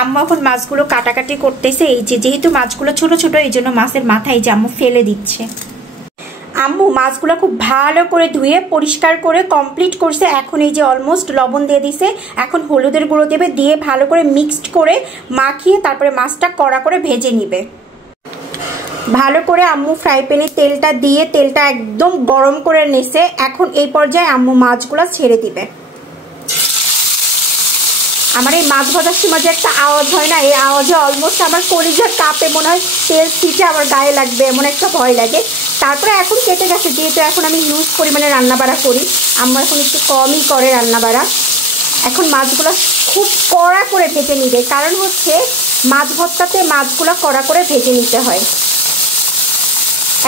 আম্মু এখন মাছগুলো কাটাকাটি করতেছে। এই যে যেহেতু মাছগুলো ছোট ছোট, এই জন্য মাছের মাথা এই যে আম্মু ফেলে দিচ্ছে। আম্মু মাছগুলো খুব ভালো করে ধুয়ে পরিষ্কার করে কমপ্লিট করছে। এখন এই যে অলমোস্ট লবণ দিয়ে দিছে, এখন হলুদের গুঁড়ো দেবে, দিয়ে ভালো করে মিক্সড করে মাখিয়ে তারপরে মাছটা কড়া করে ভেজে নিবে। ভালো করে আম্মু ফ্রাই প্যানে তেলটা দিয়ে তেলটা একদম গরম করে নিছে। এখন এই পর্যায়ে আম্মু মাছগুলো ছেড়ে দিবে। আমার এই মাছ ভাজার সময় যে একটা আওয়াজ হয় না, এই আওয়াজে অলমোস্ট আমার কলিজার কাপে মনে হয় তেল ছিটে আমার গায়ে লাগবে, এমন একটা ভয় লাগে। তারপরে এখন কেটে গেছে, যেহেতু এখন আমি হিউজ পরিমাণে রান্নাবাড়া করি, আম্মু এখন একটু কমই করে রান্নাবাড়া। এখন মাছগুলো খুব কড়া করে ভেজে নিবে, কারণ হচ্ছে মাছ ভর্তাতে মাছগুলো কড়া করে ভেজে নিতে হয়।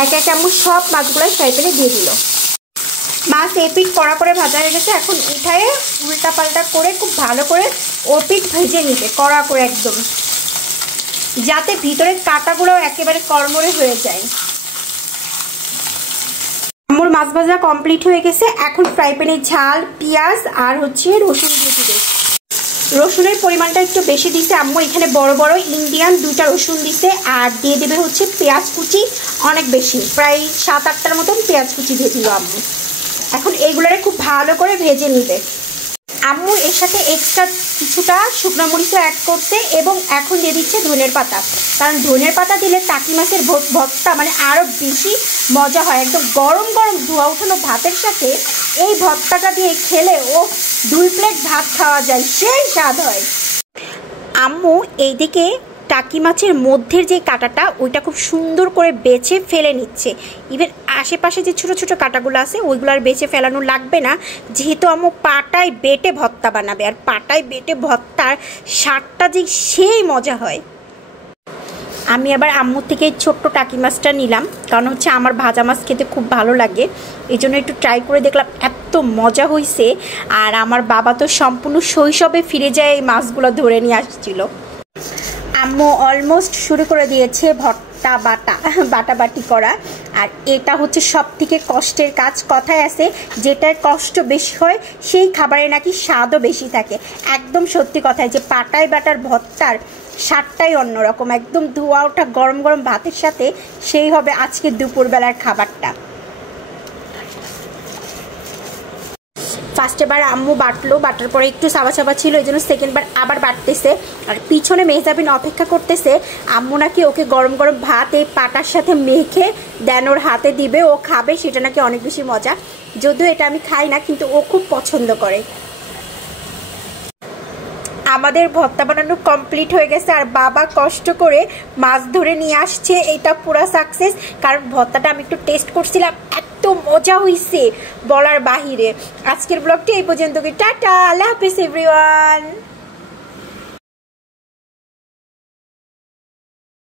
এক এক আম্মু সব মাছগুলো ফ্রাই প্যানে দিয়ে দিল। মাছ এপিট কড়া করে ভাজা হয়ে গেছে, এখন উঠায়ে উল্টা পাল্টা করে খুব ভালো করে ওপিট ভেজে নিবে কড়া করে একদম, যাতে ভিতরের কাঁটাগুলো একেবারে কড়মড়ে হয়ে যায়। আম্মুর মাছ ভাজা কমপ্লিট হয়ে গেছে। এখন ফ্রাই প্যানে ঝাল, পেঁয়াজ আর হচ্ছে রসুন দিয়ে দিবে। রসুনের পরিমাণটা একটু বেশি দিছে আম্মু, এখানে বড় বড় ইন্ডিয়ান 2টা রসুন দিছে, আর দিয়ে দেবে হচ্ছে পেঁয়াজ কুচি অনেক বেশি, প্রায় 7-8টার মতন পেঁয়াজ কুচি দিয়ে দিল আম্মু। এখন এইগুলোরে খুব ভালো করে ভেজে নিবে। আম্মু এর সাথে এক্সট্রা কিছুটা শুকনো মরিচও অ্যাড করতে, এবং এখন দিয়ে দিচ্ছে ধনের পাতা, কারণ ধনের পাতা দিলে টাকি মাছের ভর্তা মানে আরও বেশি মজা হয়। একদম গরম গরম ধোয়া উঠানো ভাতের সাথে এই ভর্তাটা দিয়ে খেলে ও 2 প্লেট ভাত খাওয়া যায়, সেই স্বাদ হয়। আম্মু এইদিকে টাকি মাছের মধ্যের যে কাঁটাটা ওইটা খুব সুন্দর করে বেছে ফেলে নিচ্ছে। ইভেন আশেপাশে যে ছোট ছোট কাঁটাগুলো আছে ওইগুলো আর বেছে ফেলানো লাগবে না, যেহেতু আম্মু পাটায় বেটে ভর্তা বানাবে, আর পাটায় বেটে ভর্তার স্বাদটা যে সেই মজা হয়। আমি আবার আম্মুর থেকে ছোট্ট টাকি মাছটা নিলাম, কারণ হচ্ছে আমার ভাজা মাছ খেতে খুব ভালো লাগে, এই জন্য একটু ট্রাই করে দেখলাম, এত মজা হয়েছে। আর আমার বাবা তো সম্পূর্ণ শৈশবে ফিরে যায় এই মাছগুলো ধরে নিয়ে আসছিল। আম্মু অলমোস্ট শুরু করে দিয়েছে ভর্তা বাটাবাটি করা, আর এটা হচ্ছে সব থেকে কষ্টের কাজ। কথায় আছে যেটার কষ্ট বেশি হয় সেই খাবারে নাকি স্বাদও বেশি থাকে। একদম সত্যি কথায় যে পাটায় বাটার ভর্তার স্বাদটাই অন্যরকম, একদম ধোয়া ওঠা গরম গরম ভাতের সাথে সেই হবে আজকে দুপুরবেলার খাবারটা। ফার্স্ট বার আম্মু বাটলো, বাটার পরে একটু সাবা সাবা ছিল, এই জন্য সেকেন্ড বার আবার বাটতেছে। আর পিছনে মেহজাবিন অপেক্ষা করতেছে, আম্মু নাকি ওকে গরম গরম ভাত এই পাটার সাথে মেখে দেন ওর হাতে দিবে, ও খাবে, সেটা নাকি অনেক বেশি মজা। যদিও এটা আমি খাই না, কিন্তু ও খুব পছন্দ করে। আমাদের ভর্তা বানানো কমপ্লিট হয়ে গেছে, আর বাবা কষ্ট করে মাছ ধরে নিয়ে আসছে, এটা পুরো সাকসেস। কারণ ভর্তাটা আমি একটু টেস্ট করছিলাম, এত মজা হয়েছে বলার বাহিরে। আজকের ব্লগটি এই পর্যন্ত, টাটা, আল্লাহ হাফেজ এভরিওয়ান।